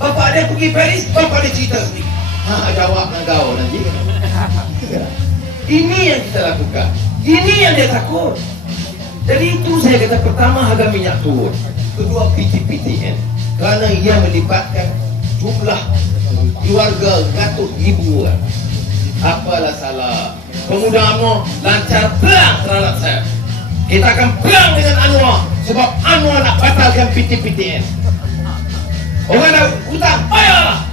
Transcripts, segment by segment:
bapak dia pergi Paris, bapak dia cerita sendiri. Jawab kau nanti. Ini yang kita lakukan. Ini yang dia takut. Jadi itu saya kata, pertama harga minyak turun, kedua PTPTN, kerana ia melibatkan jumlah keluarga ratus ribu orang. Apalah salah. Pemuda UMNO lancar perang terhadap saya. Kita akan perang dengan Anwar sebab Anwar nak batalkan PTPTN. Orang nak hutang, bayarlah.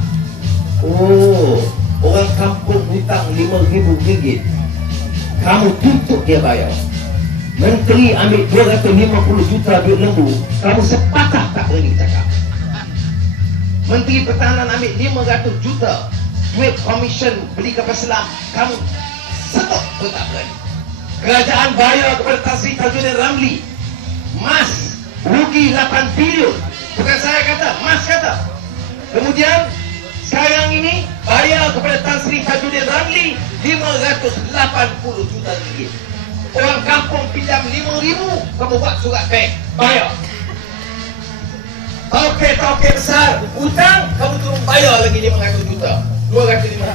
Oh, orang kampung hutang RM5,000, kamu tuntut dia bayar. Menteri ambil 250 juta duit lembu, kamu sepatah tak berani cakap. Menteri Pertahanan ambil 500 juta duit komisen beli kapal selam, kamu setok pun tak berani. Kerajaan bayar kepada Tan Sri Tajuddin Ramli mas rugi 8 bilion. Bukan saya kata, mas kata. Kemudian sekarang ini bayar kepada Tan Sri Tajuddin Ramli 580 juta ringgit. Orang kampung pinjam 5,000, kamu buat surat bank, bayar. Tauke besar hutang, kamu turun bayar lagi 500 juta, 250 juta.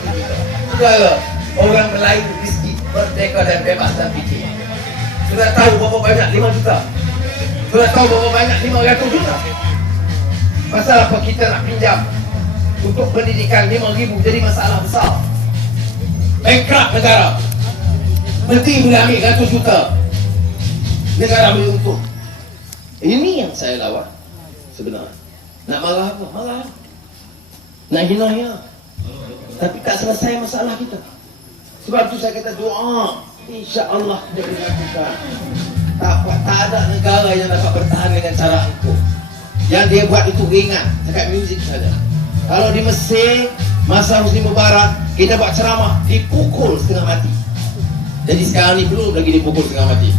Saudara, orang Melayu miskin, merdeka dan bebas dan fikir. Sudah tahu berapa banyak 5 juta? Sudah tahu berapa banyak 500 juta? Pasal apa kita nak pinjam untuk pendidikan 5,000 jadi masalah besar? Bankrupt negara. Menteri boleh ambil ratus juta, negara boleh untung. Ini yang saya lawan sebenarnya. Nak marah apa? Marah. Nak hina ya. Tapi tak selesai masalah kita. Sebab tu saya kata doa, insya-Allah kita boleh lakukan. Tak ada negara yang dapat bertahan dengan cara itu. Yang dia buat itu ringan, dekat muzik saja. Kalau di Mesir masa Husni Mubarak, kita buat ceramah dipukul setengah mati. Jadi sekarang ni belum lagi dipukul setengah mati.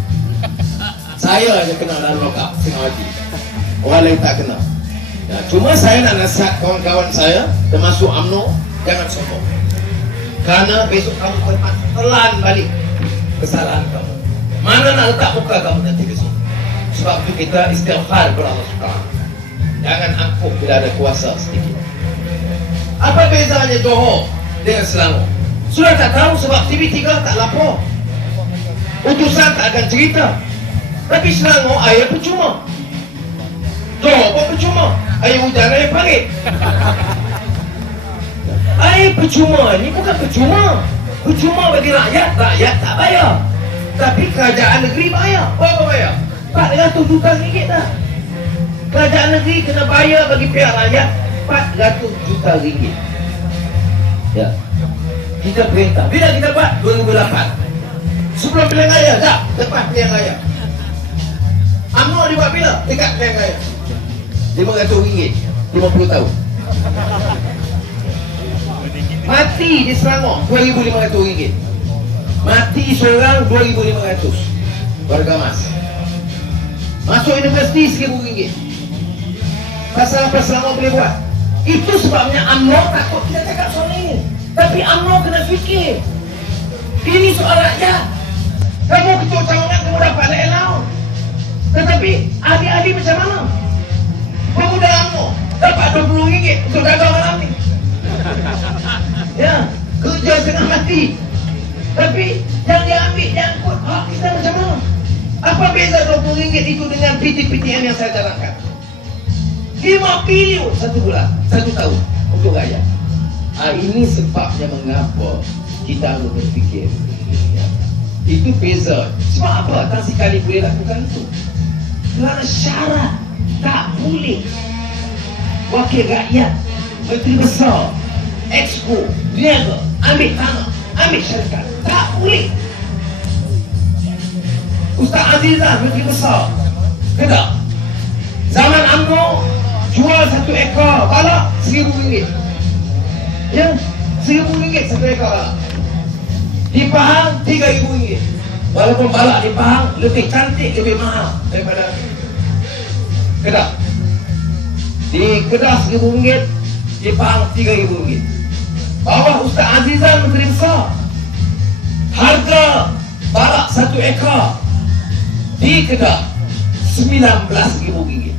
Saya aja kena dalam lokap setengah mati. Orang lain tak kena. Ya, cuma saya nak nasihat kawan-kawan saya, termasuk UMNO, jangan sombong. Kerana besok kamu telan balik kesalahan kamu. Mana nak letak muka kamu nanti besok? Sebab itu kita istighfar kepada Allah SWT. Jangan angkuh bila ada kuasa sedikit. Apa bezanya Johor dengan Selangor? Sudah tak tahu sebab TV3 tak lapor. Utusan tak akan cerita. Tapi Selangor air percuma, Johor pun percuma. Air hujan, air parit. Air percuma ni bukan percuma. Percuma bagi rakyat, rakyat tak bayar. Tapi kerajaan negeri bayar. Berapa bayar? 400 juta ringgit dah. Kerajaan negeri kena bayar bagi pihak rakyat 400 juta ringgit. Ya. Kita perintah. Bila kita buat? 2008. Sebelum pilihan raya, tak? Lepas pilihan raya. UMNO dibuat bila? Dekat pilihan raya. RM500, 50 tahun. Mati di Selangor, RM2,500. Mati seorang, RM2,500. Warga mas. Masuk universiti, RM1,000. Pasal apa Selangor boleh buat? Itu sebabnya UMNO takut kita cakap soal ini. Tapi UMNO kena fikir, ini soal rakyat. Kamu ketua cawangan, kamu dapat allowance. Tetapi adik-adik macam mana? Pemuda UMNO dapat RM20 untuk dagang malam ni. Ya, kerja setengah mati. Tapi yang dia ambil, yang angkut hak kita macam mana? Apa beza RM20 itu dengan PTPTN yang saya jalankan? 5 bilion satu bulan, satu tahun untuk rakyat. Ini sebabnya mengapa kita harus berfikir. Ya. Itu beza. Sebab apa Tan Sri Kali boleh lakukan itu? Kerana syarat tak boleh wakil rakyat, menteri besar, exco, niaga, ambil tanah, ambil syarikat. Tak boleh. Ustaz Azizah, menteri besar, Kedah, zaman UMNO jual 1 ekor balak RM1,000. Ya, RM1,000 1 ekor balak. Di Pahang RM3,000. Walaupun balak di Pahang lebih cantik, lebih mahal daripada Kedah. Di Kedah RM1,000, di Pahang RM3,000. Bawah Ustaz Azizan Menteri Besar, harga balak 1 ekor di Kedah RM19,000.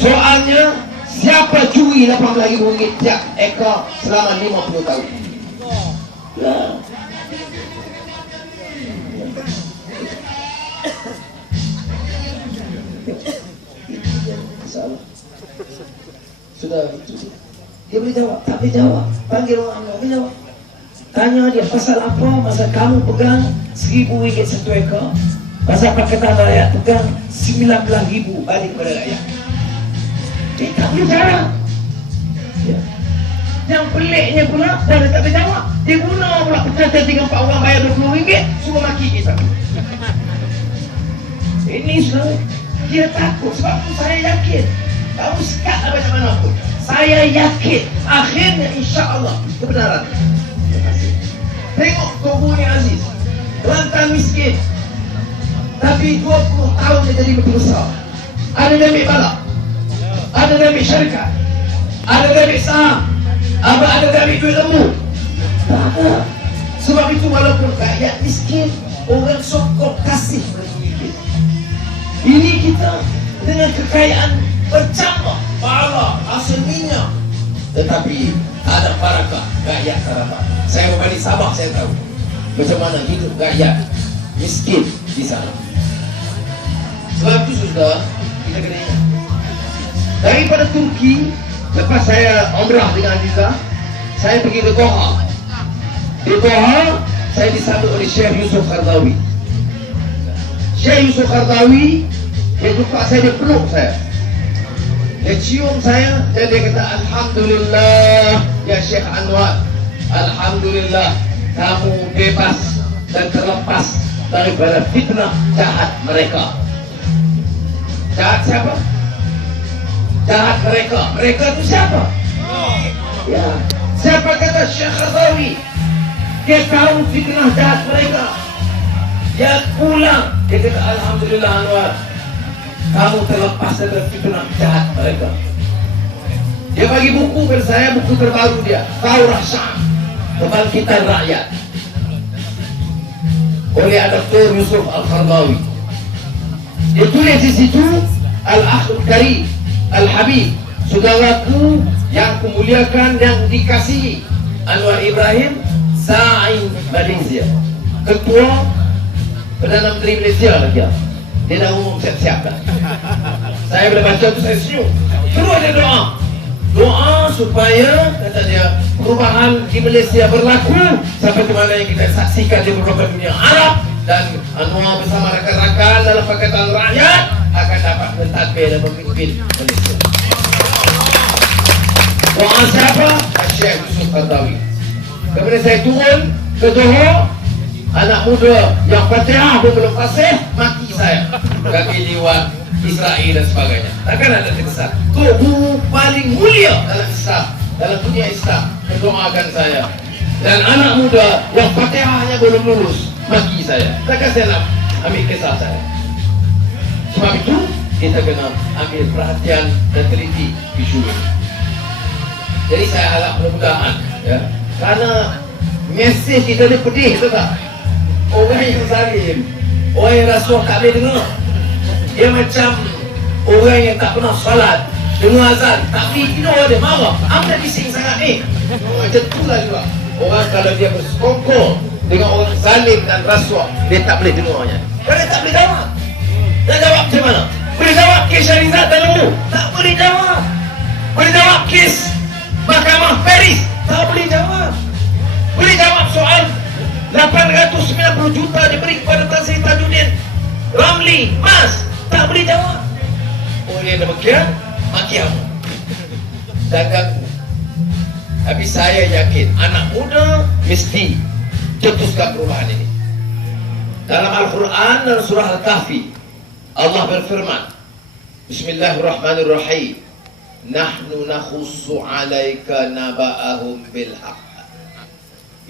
Soalnya Siapa curi RM18,000 tiap ekor selama 50 tahun? Lah. Salah. Sudah itu. Dia boleh jawab, tak boleh jawab. Panggil orang enggak boleh jawab. Tanya dia pasal apa masa kamu pegang RM1,000 satu ekor. Pasal Pakatan Rakyat pegang 19,000 balik pada rakyat. Dia tak boleh jawab. Ya. Yang peliknya pula, dah tak boleh jawab. Dia guna pula pecah-pecah 3-4 orang bayar RM20, suruh maki kita. Ini sudah, dia takut sebab tu saya yakin. Kamu sekat lah macam mana pun. Saya yakin, akhirnya insya-Allah kebenaran. Terima kasih. Tengok Tubuh ni Aziz, lantan miskin. Tapi 20 tahun dia jadi berusaha. Ada yang ambil balak, ada yang ambil syarikat, ada yang ambil saham, ada yang ambil duit lembu. Tak ada. Sebab itu walaupun rakyat miskin, orang sokong kasih mereka miskin. Ini kita dengan kekayaan bercambah, pahala, hasil minyak. Tetapi tak ada barakah, rakyat tak dapat. Saya berbalik Sabah, saya tahu macam mana hidup rakyat miskin di sana. Sebab itu sudah kita kena ingat. Daripada Turki, lepas saya umrah dengan Aziza, saya pergi ke Doha. Di Doha, saya disambut oleh Syekh Yusuf Qaradawi. Syekh Yusuf Qaradawi, dia jumpa saya, dia peluk saya. Dia cium saya dan dia kata, Alhamdulillah ya Syekh Anwar, Alhamdulillah kamu bebas dan terlepas daripada fitnah jahat mereka. Jahat siapa? Jahat mereka. Mereka itu siapa? Ya. Siapa kata Syekh Qaradawi? Dia tahu fitnah jahat mereka. Dia pulang. Dia kata, Alhamdulillah Anwar, kamu terlepas dari fitnah jahat mereka. Dia bagi buku kepada saya, buku terbaru dia, Thawrah Syam, Kebangkitan Rakyat, oleh Dr. Yusuf Al-Qaradawi. Dia tulis di situ, Al-Akhul Karim, Al-Habib, saudaraku yang kumuliakan yang dikasihi, Anwar Ibrahim, Sa'i Malaysia, Ketua Perdana Menteri Malaysia lagi. Dia dah umum siap-siap dah. Saya bila baca tu saya senyum. Terus dia doa. Doa supaya, kata dia, perubahan di Malaysia berlaku sampai ke mana yang kita saksikan di beberapa dunia Arab. Dan Anwar bersama rakan-rakan dalam Pakatan Rakyat akan dapat mentadbir dan memimpin Malaysia. Doa siapa? Syekh Yusuf Qaradawi. Kemudian saya turun ke Doha. Anak muda yang Fatihah pun belum fasih, mati saya. Kaki liwat Israel dan sebagainya. Takkan ada terkesan. Tubuh paling mulia dalam Islam, dalam dunia Islam, mendoakan saya. Dan anak muda yang Fatihahnya belum lulus, mati saya. Takkan saya nak ambil kisah saya. Sebab itu kita kena ambil perhatian dan teliti isu ini. Jadi saya harap mudah-mudahan, ya, karena mesej kita ni pedih, betul tak? Orang yang zalim, orang yang rasuah tak boleh dengar. Dia macam orang yang tak pernah salat, dengar azan, tak boleh tidur, dia marah. Apa bising sangat ni? Macam itulah juga. Orang kalau dia bersekongkol dengan orang zalim dan rasuah, dia tak boleh dengarnya. Kerana tak boleh jawab. Dan jawab macam mana? Boleh jawab kes Syarizat dan Lembu? Tak boleh jawab. Boleh jawab kes Mahkamah Paris? Tak boleh jawab. Boleh jawab soal 890 juta diberi kepada Tan Sri Tajuddin Ramli Mas? Tak boleh jawab. Oleh demikian, maki kamu dan ganggu. Tapi saya yakin anak muda mesti cetuskan perubahan ini. Dalam Al-Quran dalam surah Al-Kahfi, Allah berfirman, Bismillahirrahmanirrahim, Nahnu nakhussu alaika naba'ahum bilhaq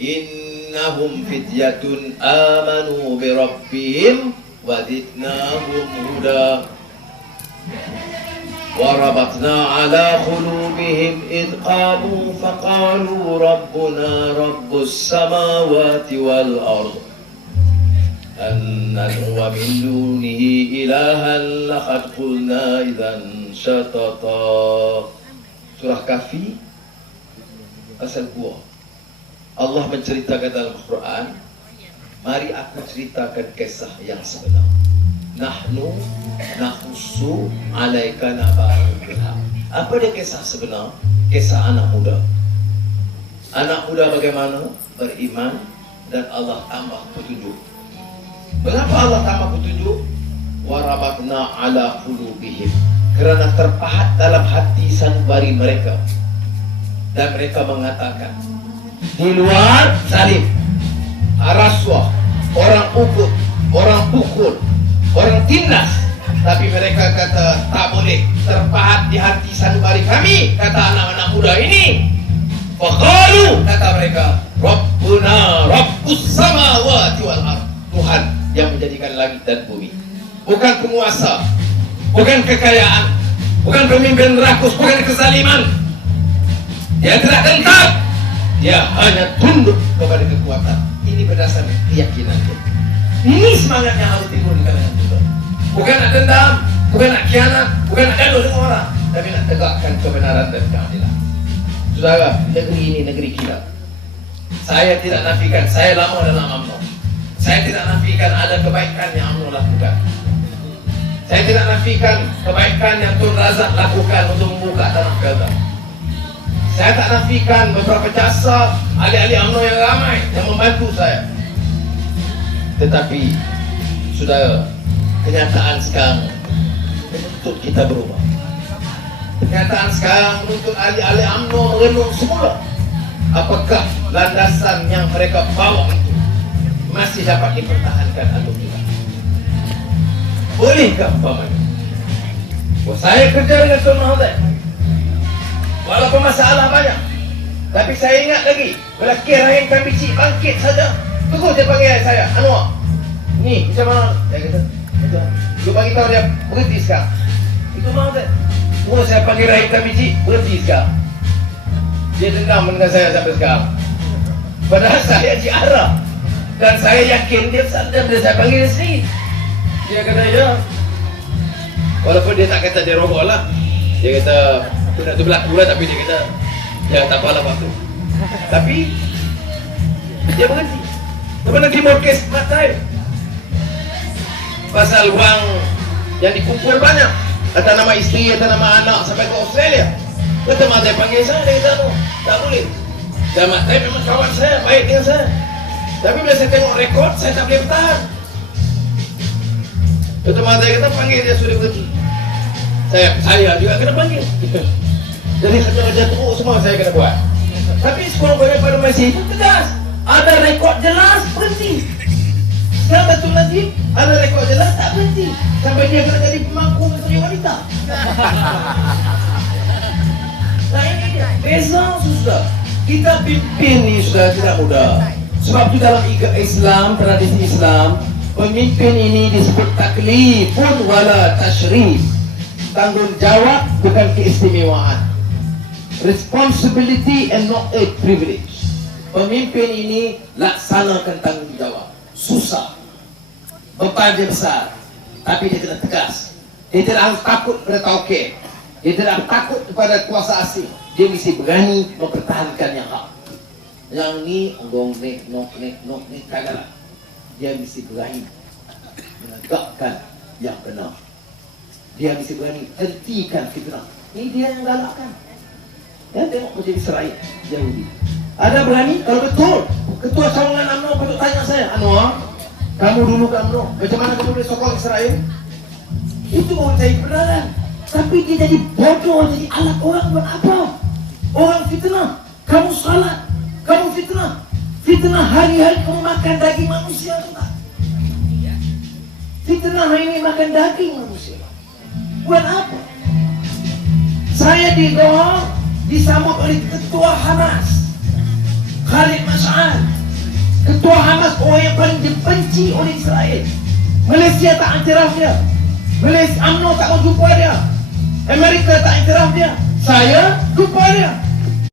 Innahum fityatun amanu birabbihim wa zidnahum huda wa rabatna ala qulubihim id qamu faqalu rabbuna rabbus samawati wal ard an nad'uwa min dunihi ilahan laqad qulna idzan syatata. Surah Kahfi pasal buah. Allah menceritakan dalam Quran, mari aku ceritakan kisah yang sebenar. Nahnu nahussu alaika naba'an bilhaq. Apa dia kisah sebenar? Kisah anak muda. Anak muda bagaimana beriman dan Allah tambah petunjuk. Mengapa Allah tambah petunjuk? Warabatna ala qulubihim, kerana terpahat dalam hati sanubari mereka. Dan mereka mengatakan, di luar zalim, rasuah, orang ukut, orang pukul, orang tindas. Tapi mereka kata tak boleh, terpahat di hati sanubari kami, kata anak-anak muda ini. Faqalu, kata mereka, Rabbuna Rabbus samawati wal ardh, Tuhan yang menjadikan langit dan bumi. Bukan penguasa, bukan kekayaan, bukan pemimpin rakus, bukan kezaliman. Dia tidak gentar, dia hanya tunduk kepada kekuatan. Ini berdasarkan keyakinan dia. Ini semangat yang harus timbul di kalangan kita. Bukan nak dendam, bukan nak khianat, bukan nak gaduh dengan orang, tapi nak tegakkan kebenaran dan keadilan. Saudara, negeri ini negeri kita. Saya tidak nafikan, saya lama dalam UMNO. Saya tidak nafikan ada kebaikan yang UMNO lakukan. Saya tidak nafikan kebaikan yang Tun Razak lakukan untuk membuka tanah Gaza. Saya tak nafikan beberapa jasa ahli-ahli UMNO yang ramai yang membantu saya. Tetapi, saudara, kenyataan sekarang menuntut kita berubah. Kenyataan sekarang menuntut ahli-ahli UMNO merenung semula. Apakah landasan yang mereka bawa itu masih dapat dipertahankan atau tidak? Bolehkah umpamanya? Saya kerja dengan Tun Mahathir, walaupun masalah banyak, tapi saya ingat lagi lelaki Rahim Kambiji bangkit saja, terus dia panggil saya, Anwar, ni macam mana? Saya kata, macam lu bagi tahu dia berhenti sekarang. Itu Mahathir. Terus saya panggil Rahim Kambiji, berhenti sekarang. Dia dendam dengan saya sampai sekarang. Padahal saya diarah, dan saya yakin dia sadar bila saya panggil dia sendiri. Dia kata, ya. Walaupun dia tak kata dia rogol lah. Dia kata, aku nak tu berlaku lah, tapi dia kata, ya tak apalah waktu. Tapi, dia berhenti. Lepas nanti mau kes matai. Pasal wang yang dikumpul banyak. Atas nama isteri, atas nama anak sampai ke Australia. Kata mak saya panggil saya, dia kata, tak boleh. Dan mak saya memang kawan saya, baik dengan saya. Tapi bila saya tengok rekod, saya tak boleh bertahan. Kata mak saya kata, panggil dia sudah berhenti. Saya juga kena panggil. Jadi kerja-kerja teruk semua saya kena buat. Tapi sekurang-kurangnya pada Malaysia itu tegas. Ada rekod jelas, berhenti. Sekarang betul lagi, ada rekod jelas, tak berhenti. Sampai dia kena jadi pemangku menteri wanita. Nah ini dia, beza sudah. Kita pimpin ni sudah tidak mudah. Sebab itu dalam Islam, tradisi Islam, pemimpin ini disebut taklifun wala tashrif. Tanggung jawab bukan keistimewaan. Responsibility and not a privilege. Pemimpin ini laksanakan tanggung jawab. Susah, beban dia besar, tapi dia kena tegas. Dia tidak harus takut pada tauqid. Dia tidak takut kepada kuasa asing. Dia mesti berani mempertahankan yang hak. Yang ni, onggong nek, kagaklah. Dia mesti berani menegakkan yang benar. Dia mesti berani hentikan fitnah. Ini dia yang galakkan. Ya, tengok macam Israel, Yahudi. Ada berani? Kalau betul, ketua cawangan UMNO patut tanya saya, Anwar, kamu dulu ke UMNO, macam mana kamu boleh sokong Israel? Itu orang cari kebenaran. Tapi dia jadi bodoh, jadi alat orang buat apa? Orang fitnah. Kamu salat, kamu fitnah. Fitnah hari-hari kamu makan daging manusia atau tak? Fitnah hari ini makan daging manusia. Buat apa? Saya di Doha disambut oleh ketua Hamas, Khalid Mash'al. Ketua Hamas orang yang paling dibenci oleh Israel. Malaysia tak iktiraf dia. Malaysia UMNO tak mau jumpa dia. Amerika tak iktiraf dia. Saya jumpa dia.